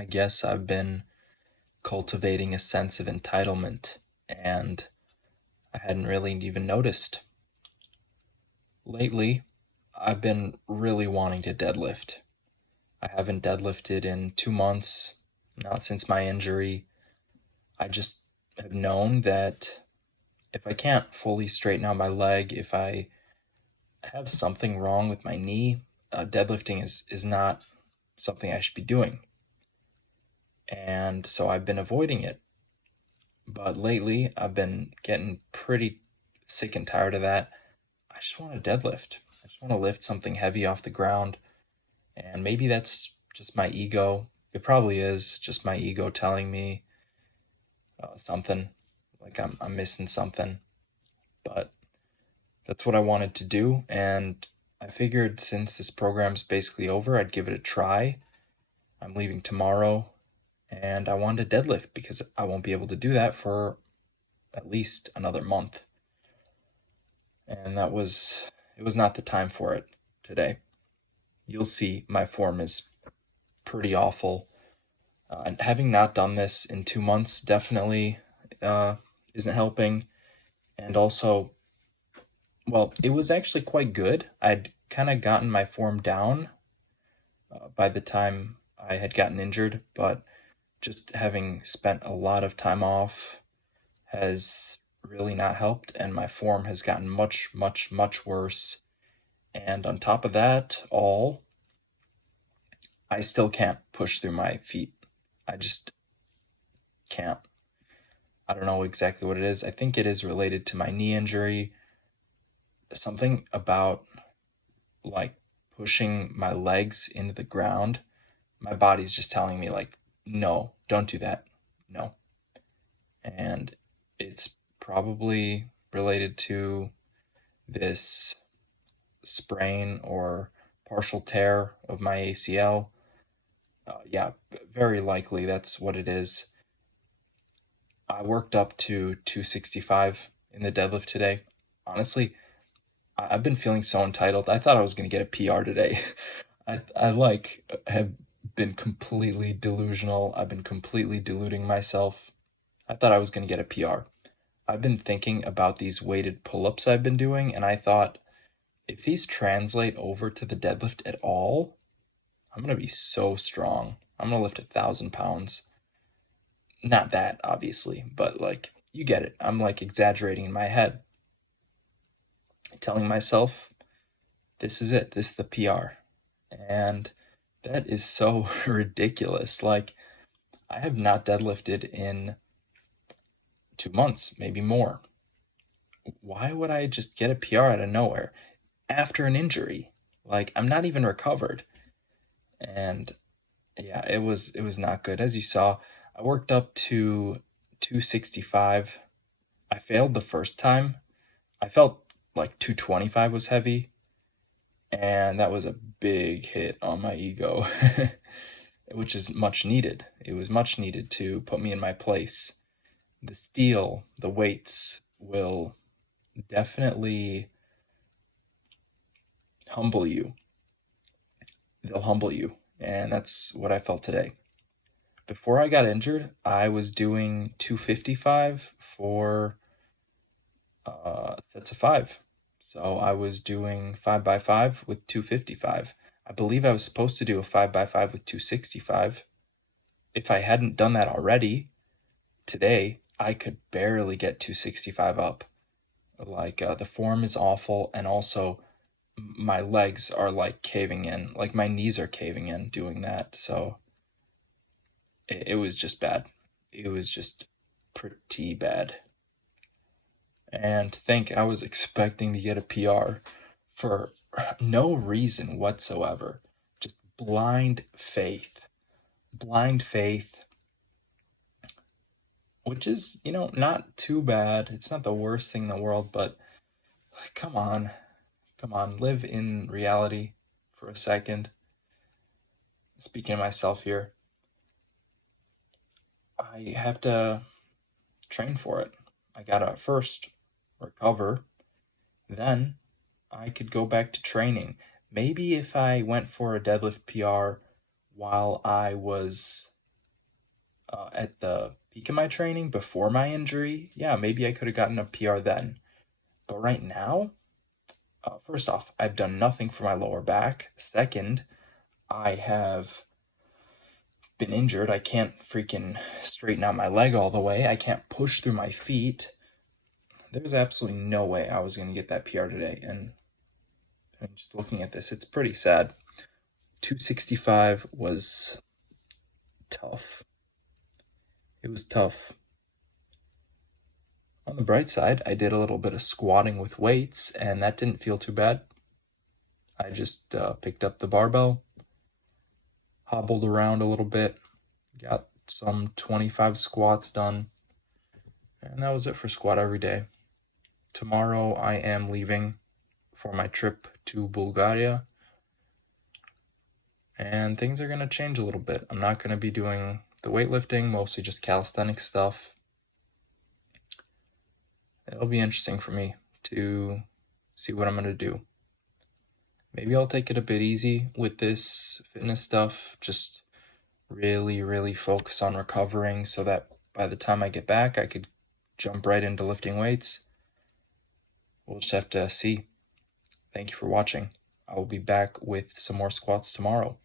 I guess I've been cultivating a sense of entitlement, and I hadn't really even noticed. Lately, I've been really wanting to deadlift. I haven't deadlifted in 2 months, not since my injury. I just have known that if I can't fully straighten out my leg, if I have something wrong with my knee, deadlifting is not something I should be doing. And so I've been avoiding it. But lately, I've been getting pretty sick and tired of that. I just want to deadlift. I just want to lift something heavy off the ground. And maybe that's just my ego. It probably is just my ego telling me something, like I'm missing something. But that's what I wanted to do. And I figured since this program's basically over, I'd give it a try. I'm leaving tomorrow, and I wanted to deadlift because I won't be able to do that for at least another month. And it was not the time for it today. You'll see my form is pretty awful. And having not done this in 2 months definitely uh, isn't helping. And also, well, it was actually quite good. I'd kind of gotten my form down by the time I had gotten injured, but just having spent a lot of time off has really not helped, and my form has gotten much, much, much worse. And on top of that, I still can't push through my feet. I just can't. I don't know exactly what it is. I think it is related to my knee injury. Something about like pushing my legs into the ground. My body's just telling me, like, no, don't do that. No. And it's probably related to this sprain or partial tear of my ACL. Yeah, very likely that's what it is. I worked up to 265 in the deadlift today. Honestly, I've been feeling so entitled. I thought I was going to get a PR today. I like have been completely delusional. I've been completely deluding myself. I thought I was going to get a PR. I've been thinking about these weighted pull-ups I've been doing, and I thought if these translate over to the deadlift at all, I'm going to be so strong. I'm going to lift 1,000 pounds. Not that, obviously, but like, you get it. I'm like exaggerating in my head, telling myself, this is it. This is the PR. And that is so ridiculous. Like, I have not deadlifted in 2 months, maybe more. Why would I just get a PR out of nowhere after an injury? Like, I'm not even recovered. And yeah, it was not good. As you saw, I worked up to 265. I failed the first time. I felt like 225 was heavy, and that was a big hit on my ego, which is much needed. It was much needed to put me in my place. The steel, the weights will definitely humble you. They'll humble you, and that's what I felt today. Before I got injured, I was doing 255 for sets of five. So I was doing 5x5 with 255. I believe I was supposed to do a 5x5 with 265. If I hadn't done that already today, I could barely get 265 up. Like, the form is awful, and also my legs are like caving in. Like, my knees are caving in doing that. So it was just bad. It was just pretty bad. And to think I was expecting to get a PR for no reason whatsoever. Just blind faith. Blind faith, which is, not too bad. It's not the worst thing in the world, but come on. Come on, live in reality for a second. Speaking of myself here, I have to train for it. I gotta first recover, then I could go back to training. Maybe if I went for a deadlift PR while I was at the peak of my training before my injury, yeah, maybe I could have gotten a PR then. But right now, first off, I've done nothing for my lower back. Second, I have been injured. I can't freaking straighten out my leg all the way. I can't push through my feet. There's absolutely no way I was going to get that PR today. And I'm just looking at this, it's pretty sad. 265 was tough. It was tough. On the bright side, I did a little bit of squatting with weights, and that didn't feel too bad. I just picked up the barbell, hobbled around a little bit, got some 25 squats done, and that was it for squat every day. Tomorrow I am leaving for my trip to Bulgaria, and things are going to change a little bit. I'm not going to be doing the weightlifting, mostly just calisthenics stuff. It'll be interesting for me to see what I'm going to do. Maybe I'll take it a bit easy with this fitness stuff, just really focus on recovering so that by the time I get back, I could jump right into lifting weights. We'll just have to see. Thank you for watching. I will be back with some more squats tomorrow.